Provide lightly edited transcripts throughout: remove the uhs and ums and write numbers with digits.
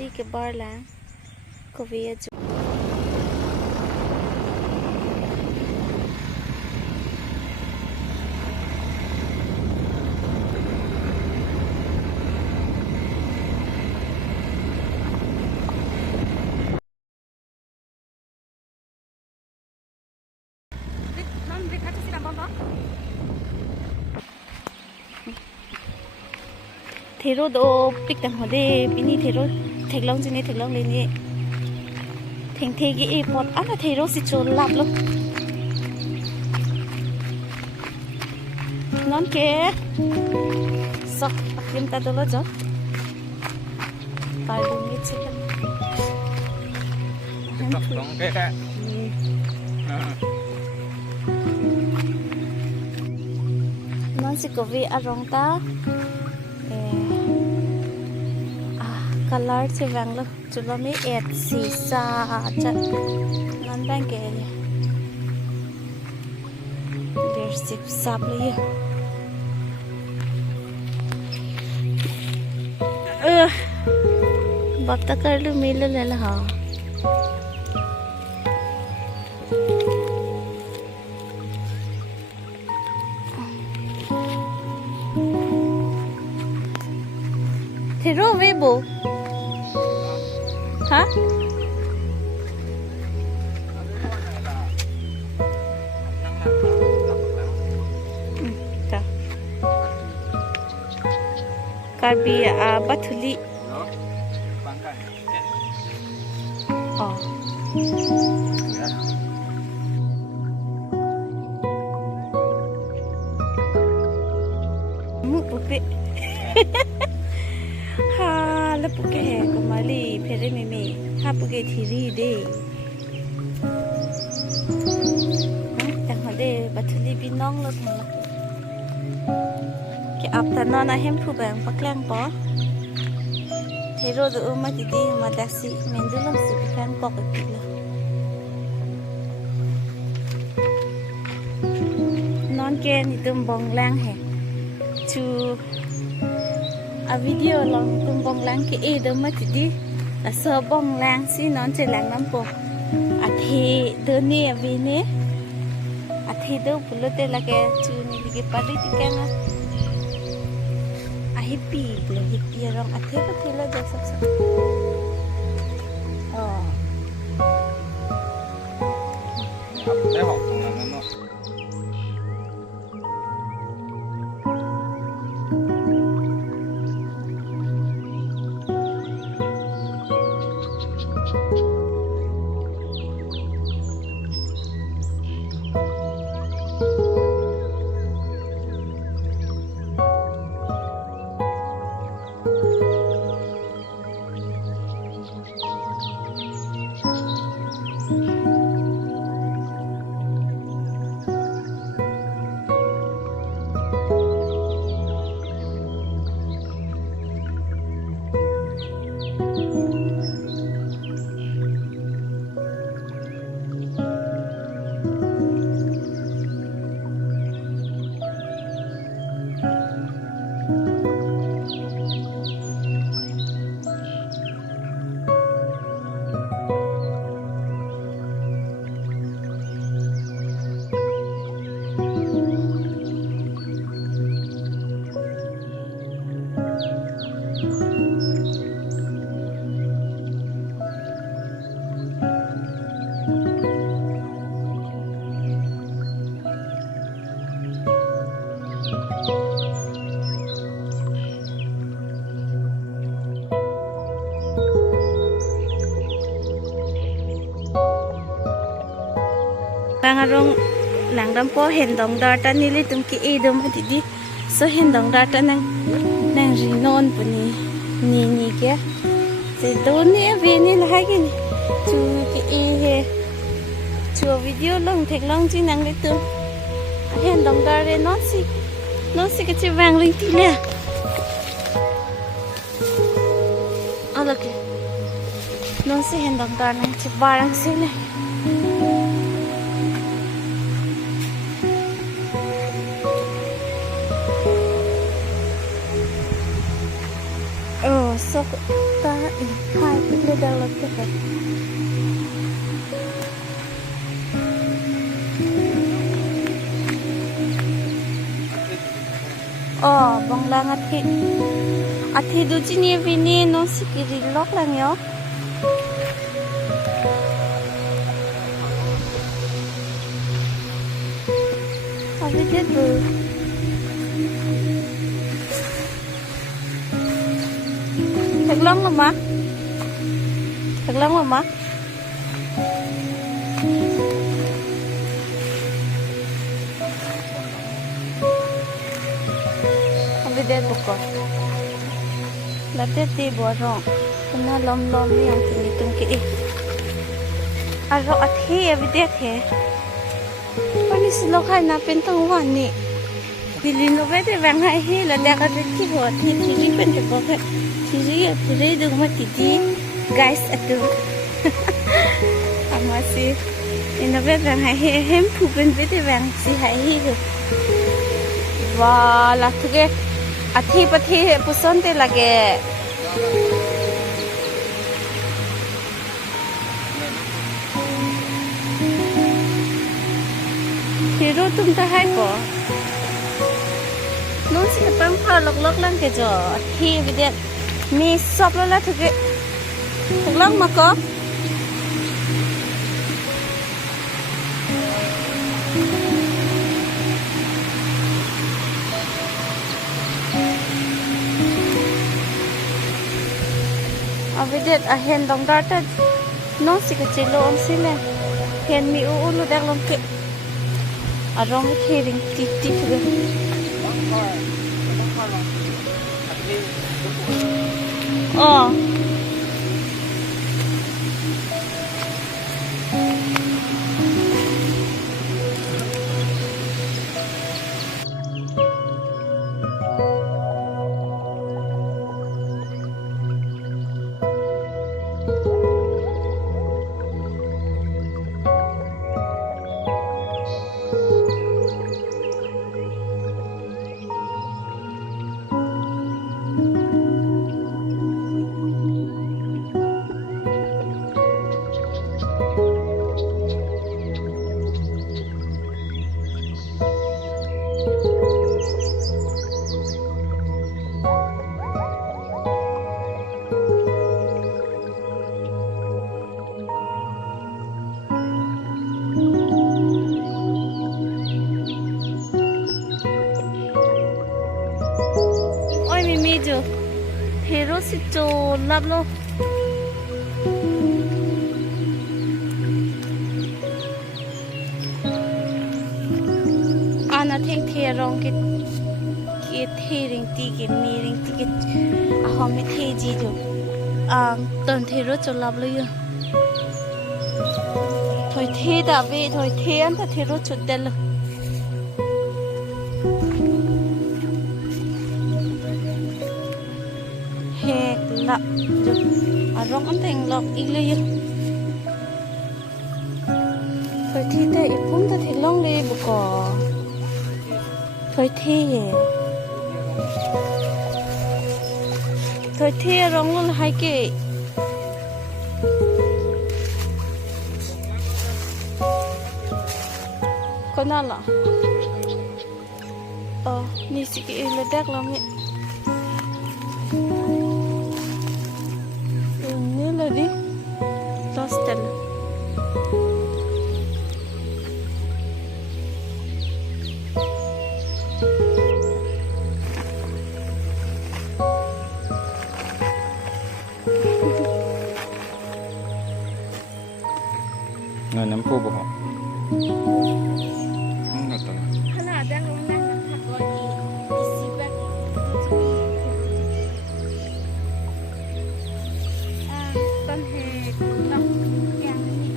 si ke bar lang ko via thero do pik tang hode bini thero theklong jini theklong leni theng thegi e pot ana thero si chol lap lo non ke sok akim ta dolo jo par dumi chicken Tong ke kak. non si ko vi arong ta color si vang lo chulo mi et si sa cha non bang ke le der sip sap le bab ta kar lu mi le la ha thero ve bo hả? Karbi bathuli. Oh. Mu pupe. Ha, la puke kumali phere mimi. Ha puke thiri de. Tang hade bathuli binong lo thang. Ke aptana na hem phu bang paklang po. Thero do ma tidi ma dasi mendulam si kan kok kilo. Non ke ni tum bong lang he. Chu a video long tum bong lang ke e do ma tidi la so bong lang si non che lang nam po. A thi do ni a vi ne. A thi do pulote la ke chu ni ke padi ti kan hippy lo hippy orang athe ko thela ja saksa Để học nó Bangarong langdam po hendong darta nili tumki edom adidi so hendong darta nang rinon puni ni ke se doni aveni lagi ni chu ki e he chu video long thek long chi nang le tu hendong dar re non si ke chi wang ring ti le ala ke non si hendong dar nang chi barang se le masuk ta hai pilih dalam tu. Oh, bang lang athi du chini vini no sikiri lok lang yo. Abi dia tu. Taglang lama. Taglang lama. Abi dia buka. Latte ti borong. Kena lom ni yang tinggi tungki. Aro athi abi dia the. Pani silokai na pentang wani. Dilino bete bang hai he la da ka ki ho thi ki pen te ko ke thi ya pure du ma ti guys atu amasi ino bete bang hai he hem pu pen bete bang si hai he wa la thuge athi pathi puson te lage hero tum ta hai ko nón xin băng pha lọc lọc lăng cái chỗ thì bây giờ mi shop là thực cái thực lăng mà có ở bây giờ ở hiện đồng ra ta nón xin cái chế độ ông xin lên hiện mi u lu đang làm cái ở trong cái kia đình tít tít rồi hero si cho lab lo ana theng the rong ke the ring ti ke mi ring ti ke a hom me the ji jo ton hero cho lab lo yo thoi the da ve thoi the an ta hero chu del lo lạ được rong ăn thành lọc ít lấy thời thi ta ít cũng ta thì long đi bực cỏ thời thi rong luôn hai cái con nào lạ ni sĩ cái là đẹp lắm ấy đi tostel Nah, nampu bohong. Enggak tahu. Hana ada orang yang nak lagi isi bag con hề lọc yang ni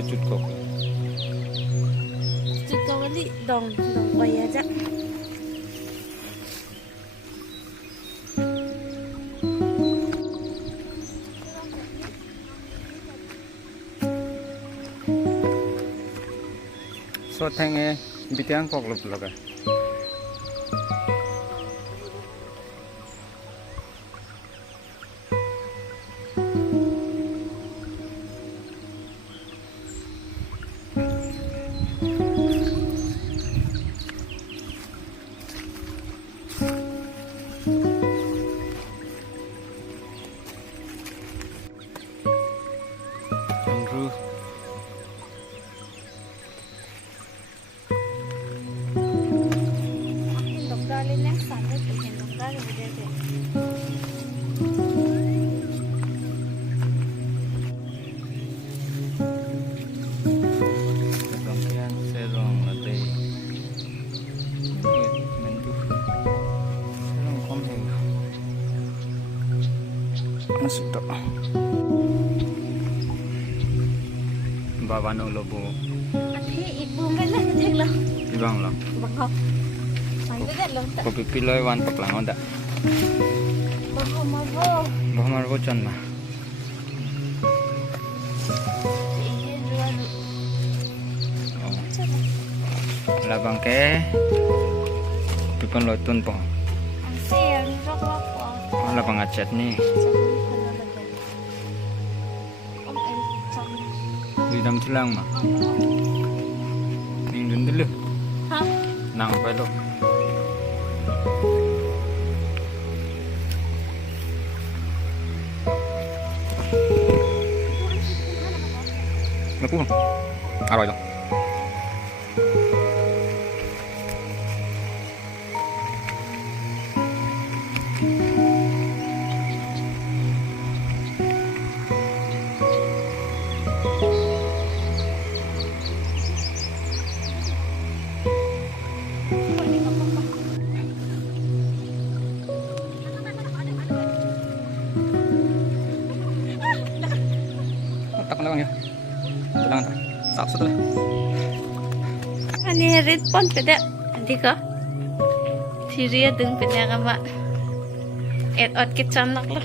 pecut kok. Juga wali dong koy aja. So thenge bitiang kok lop loga. Andrew Dong darling next time itu dong darling beda. Rongkian serong ate. Mendu. Serong kom heng. Masuk tak. Baba no lobo. Ati ibu melah jeng lah. Ibang lang. Bangkok. Mai beda lo tak. Kopi piloy wan paklang onda. Bangkok mabo. Bahamar ko chan ma. Iya jual. Labang ke. Pipon lotun po. Asyik rok apa. Labang achat ni. Lidam tulang ma. Ning dun dulu. Hah? Nang pa lo. Naku. Aroy lo. Tak lang ya. Tulang ta. Sakso lah. Ani red pon peda. Nanti ko. Siria dung peda ka ba? Ot kitchen nak lo.